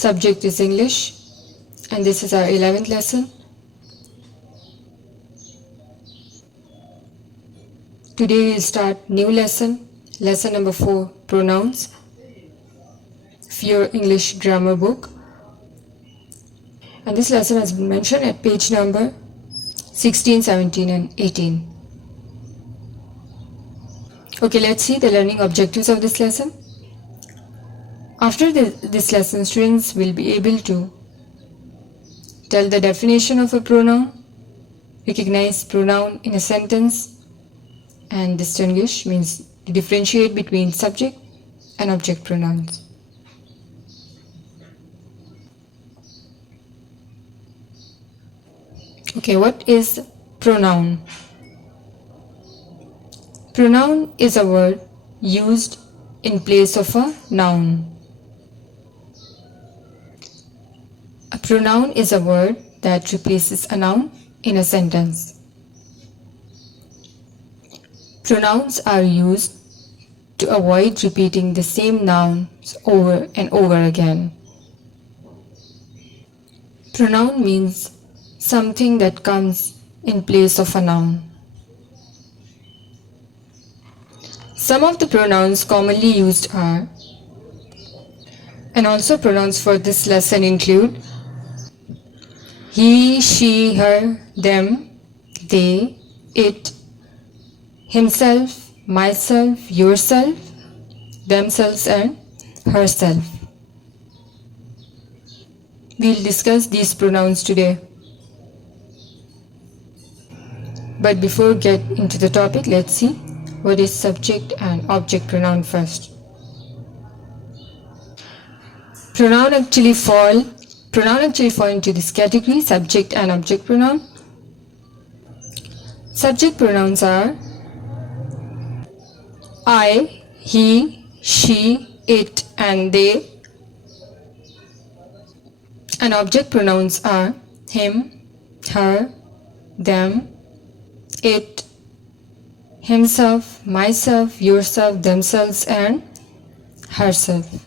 Subject is English, and this is our 11th lesson. Today we'll start new lesson number 4, pronouns, of your English grammar book. And this lesson has been mentioned at page number 16, 17 and 18. Okay, let's see the learning objectives of this lesson. After this lesson, students will be able to tell the definition of a pronoun, recognize pronoun in a sentence, and distinguish means to differentiate between subject and object pronouns. Okay, what is pronoun? Pronoun is a word used in place of a noun. A pronoun is a word that replaces a noun in a sentence. Pronouns are used to avoid repeating the same nouns over and over again. Pronoun means something that comes in place of a noun. Some of the pronouns commonly used are, and also pronouns for this lesson include he, she, her, them, they, it, himself, myself, yourself, themselves and herself. We'll discuss these pronouns today. But before we get into the topic, let's see what is subject and object pronoun first. Pronoun actually fall into this category, subject and object pronoun. Subject pronouns are I, he, she, it and they. And object pronouns are him, her, them, it, himself, myself, yourself, themselves and herself.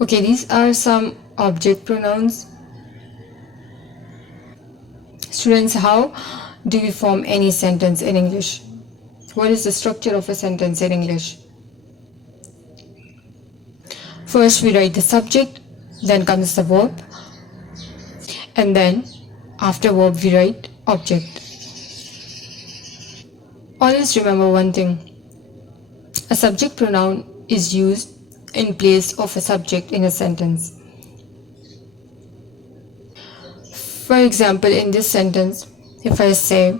Okay, these are some object pronouns. Students, how do we form any sentence in English? What is the structure of a sentence in English? First we write the subject, then comes the verb, and then after verb we write object. Always remember one thing. A subject pronoun is used in place of a subject in a sentence. For example, in this sentence, if I say,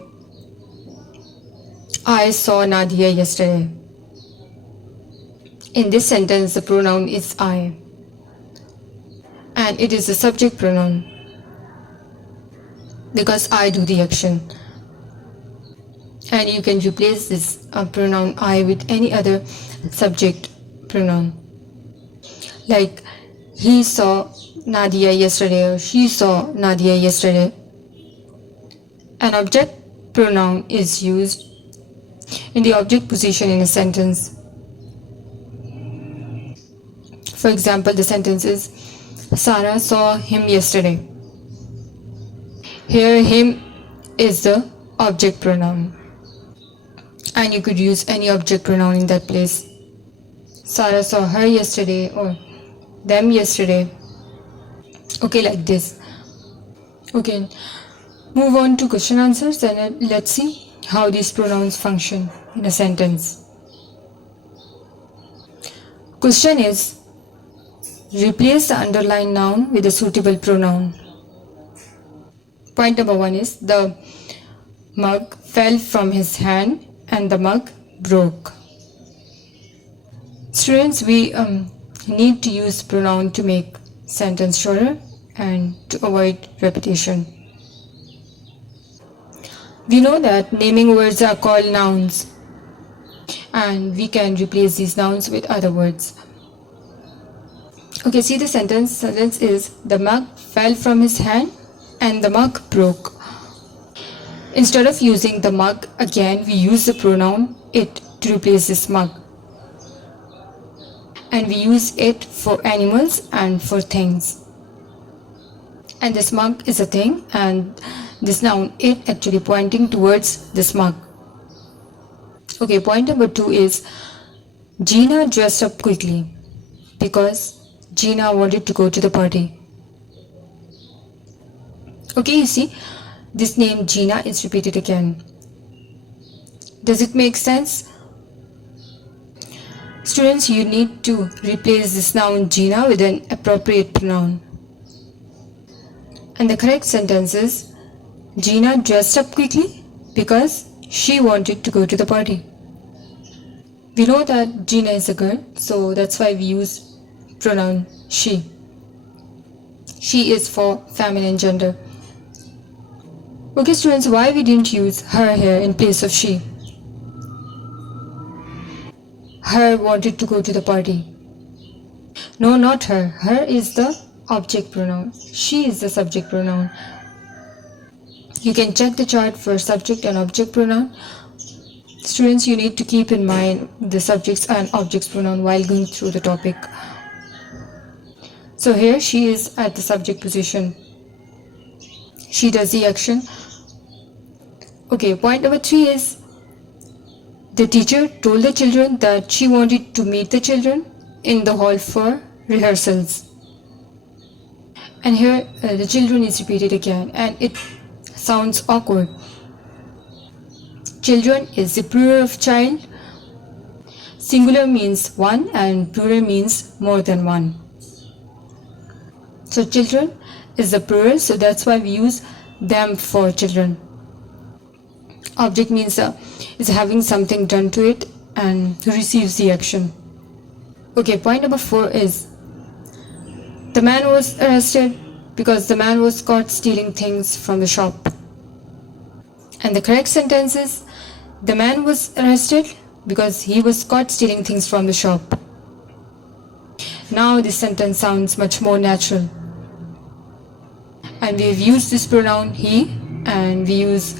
I saw Nadia yesterday. In this sentence, the pronoun is I, and it is a subject pronoun because I do the action. And you can replace this pronoun I with any other subject pronoun. Like, he saw Nadia yesterday or she saw Nadia yesterday. An object pronoun is used in the object position in a sentence. For example, the sentence is, Sarah saw him yesterday. Here, him is the object pronoun. And you could use any object pronoun in that place. Sarah saw her yesterday or them yesterday. Okay, like this. Okay, move on to question answers and let's see how these pronouns function in a sentence. Question is, replace the underlined noun with a suitable pronoun. Point number 1 is, the mug fell from his hand and the mug broke. Students, we need to use pronoun to make sentence shorter and to avoid repetition. We know that naming words are called nouns and we can replace these nouns with other words. Okay, see the sentence. Sentence is, the mug fell from his hand and the mug broke. Instead of using the mug again, we use the pronoun it to replace this mug. and we use it for animals and for things. And this mug is a thing, and this noun it actually pointing towards this mug. Okay, point number 2 is Gina dressed up quickly because Gina wanted to go to the party. Okay, you see, this name Gina is repeated again. Does it make sense? Students, you need to replace this noun Gina with an appropriate pronoun. And the correct sentence is Gina dressed up quickly because she wanted to go to the party. We know that Gina is a girl, so that's why we use pronoun she. She is for feminine gender. Okay students, why we didn't use her here in place of she? Her wanted to go to the party. No, not her. Her is the object pronoun. She is the subject pronoun. You can check the chart for subject and object pronoun. Students, you need to keep in mind the subjects and objects pronoun while going through the topic. So here she is at the subject position. She does the action. Okay, point number 3 is the teacher told the children that she wanted to meet the children in the hall for rehearsals. And here the children is repeated again and it sounds awkward. Children is the plural of child. Singular means one and plural means more than one. So children is the plural, so that's why we use them for children. Object means is having something done to it and who receives the action. Okay, point number 4 is the man was arrested because the man was caught stealing things from the shop. And the correct sentence is the man was arrested because he was caught stealing things from the shop. Now this sentence sounds much more natural. And we've used this pronoun he, and we use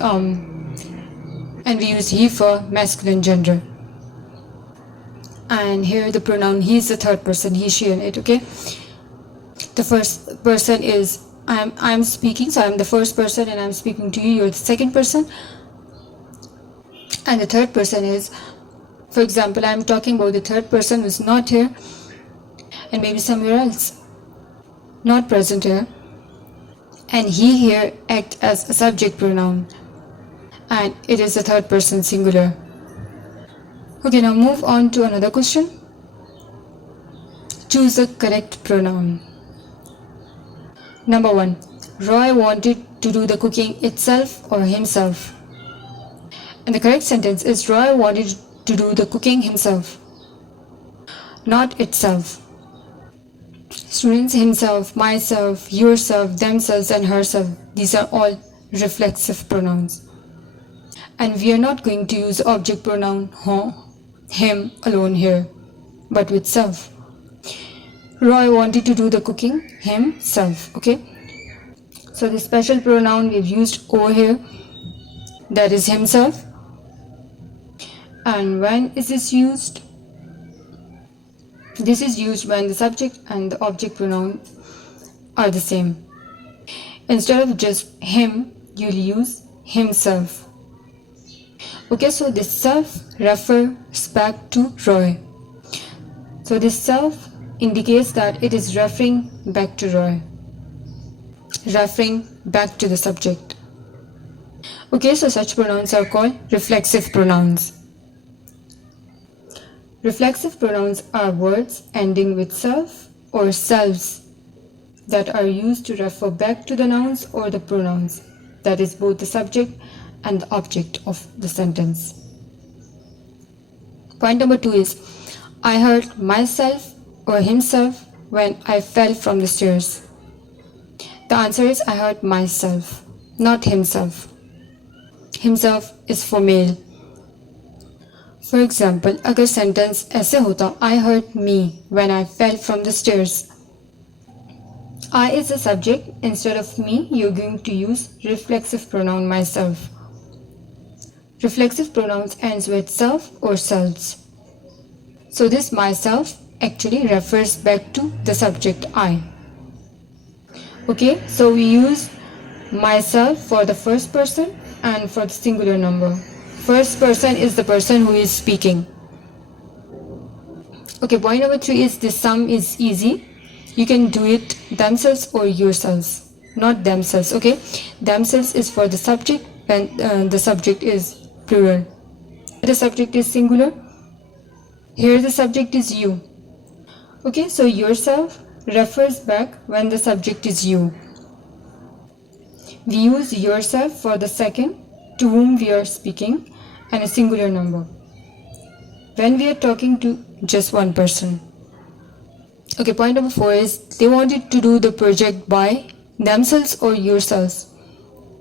he for masculine gender. And here the pronoun he is the third person, he, she and it, okay? The first person is I'm speaking, so I'm the first person and I'm speaking to you, you're the second person. And the third person is, for example, I'm talking about the third person who's not here and maybe somewhere else, not present here. And he here acts as a subject pronoun and it is the third person singular. Okay, now move on to another question. Choose the correct pronoun. Number 1. Roy wanted to do the cooking itself or himself. And the correct sentence is Roy wanted to do the cooking himself, not itself. Students, himself, myself, yourself, themselves and herself, these are all reflexive pronouns. And we are not going to use object pronoun him alone here, but with self. Roy wanted to do the cooking himself, okay? So the special pronoun we've used over here, that is himself. And when is this used? This is used when the subject and the object pronoun are the same. Instead of just him, you'll use himself. Okay, so this self refers back to Roy. So this self indicates that it is referring back to Roy, referring back to the subject. Okay, so such pronouns are called reflexive pronouns. Reflexive pronouns are words ending with self or selves that are used to refer back to the nouns or the pronouns, that is both the subject and the object of the sentence. Point number 2 is I hurt myself or himself when I fell from the stairs. The answer is I hurt myself, not himself. Himself is for male. For example, अगर sentence ऐसे होता I hurt me when I fell from the stairs. I is the subject. Instead of me, you're going to use reflexive pronoun myself. Reflexive pronouns ends with self or selves. So this myself actually refers back to the subject I. Okay, so we use myself for the first person and for the singular number. First person is the person who is speaking. Okay, point number 3 is the sum is easy. You can do it themselves or yourselves, not themselves. Okay, themselves is for the subject and the subject is plural. The subject is singular. Here the subject is you. Okay, so yourself refers back when the subject is you. We use yourself for the second to whom we are speaking and a singular number when we are talking to just one person. Okay, point number 4 is they wanted to do the project by themselves or yourselves.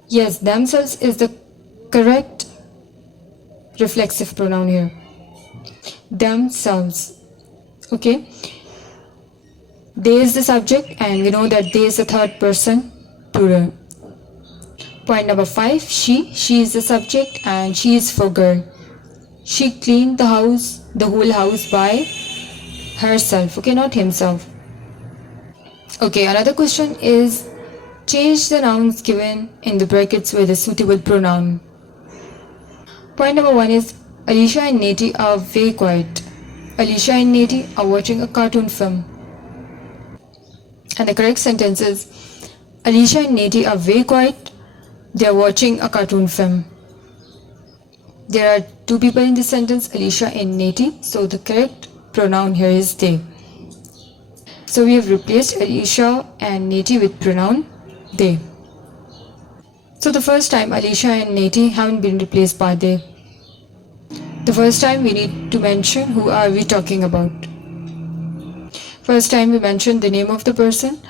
Yes, themselves is the correct reflexive pronoun here. Themselves. Okay. They is the subject and we know that they is the third person plural. Point number 5, she is the subject and she is for girl. She cleaned the whole house by herself, okay, not himself. Okay, another question is change the nouns given in the brackets with a suitable pronoun. Point number 1 is Alicia and Nati are very quiet. Alicia and Nati are watching a cartoon film. And the correct sentence is Alicia and Nati are very quiet. They are watching a cartoon film. There are two people in this sentence, Alicia and Nati. So the correct pronoun here is they. So we have replaced Alicia and Nati with pronoun they. So the first time Alicia and Nati haven't been replaced by they. The first time we need to mention who are we talking about. First time we mention the name of the person.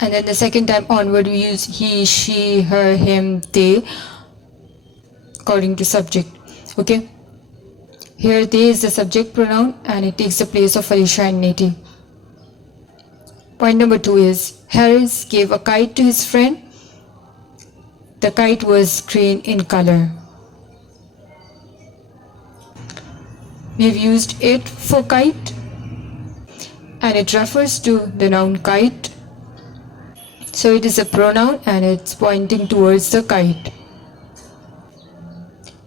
And then the second time onward we use he, she, her, him, they according to subject. Okay. Here they is the subject pronoun and it takes the place of Alicia and Nati. Point number 2 is Harris gave a kite to his friend. The kite was green in color. We've used it for kite and it refers to the noun kite. So it is a pronoun and it's pointing towards the kite.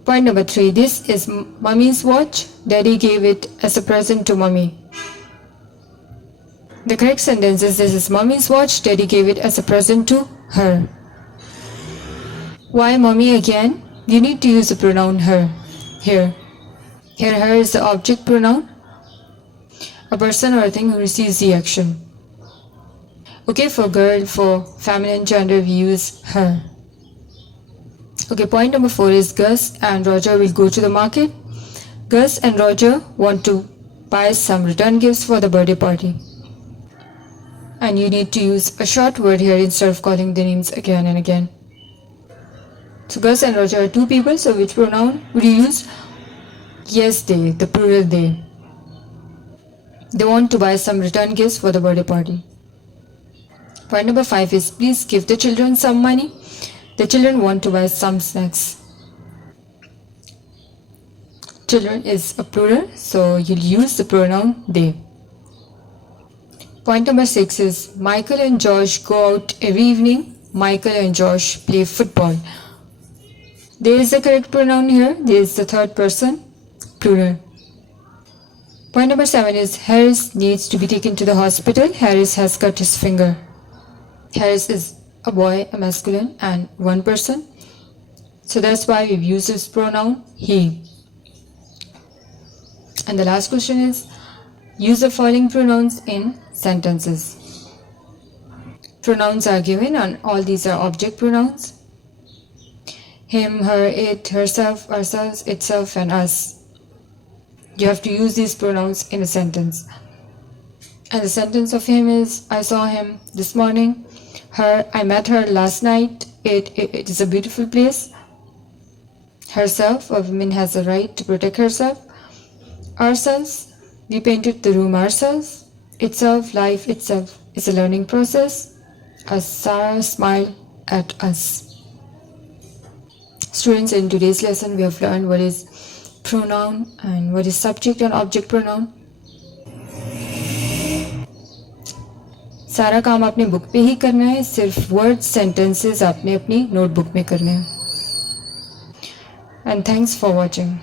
Point number 3. This is Mummy's watch. Daddy gave it as a present to Mummy. The correct sentence is this is Mummy's watch. Daddy gave it as a present to her. Why Mummy again? You need to use the pronoun her here. Here her is the object pronoun. A person or a thing who receives the action. Okay, for girl, for feminine gender, we use her. Okay, point number 4 is Gus and Roger will go to the market. Gus and Roger want to buy some return gifts for the birthday party. And you need to use a short word here instead of calling the names again and again. So Gus and Roger are two people, so which pronoun would you use? Yes, they, the plural they. They want to buy some return gifts for the birthday party. Point number 5 is please give the children some money. The children want to buy some snacks. Children is a plural, so you'll use the pronoun they. Point number 6 is Michael and Josh go out every evening. Michael and Josh play football. There is the correct pronoun here. There is the third person, plural. Point number 7 is Harris needs to be taken to the hospital. Harris has cut his finger. Harris is a boy, a masculine, and one person. So that's why we've used this pronoun he. And the last question is use the following pronouns in sentences. Pronouns are given and all these are object pronouns. Him, her, it, herself, ourselves, itself, and us. You have to use these pronouns in a sentence. And the sentence of him is I saw him this morning. Her, I met her last night. It is a beautiful place. Herself, a woman has a right to protect herself. Ourselves, we painted the room ourselves. Itself, life itself is a learning process. As Sarah smiled at us. Students, in today's lesson we have learned what is pronoun and what is subject and object pronoun. सारा काम आपने book पे ही करना है, सिर्फ words sentences आपने अपनी notebook में करने हैं. And thanks for watching.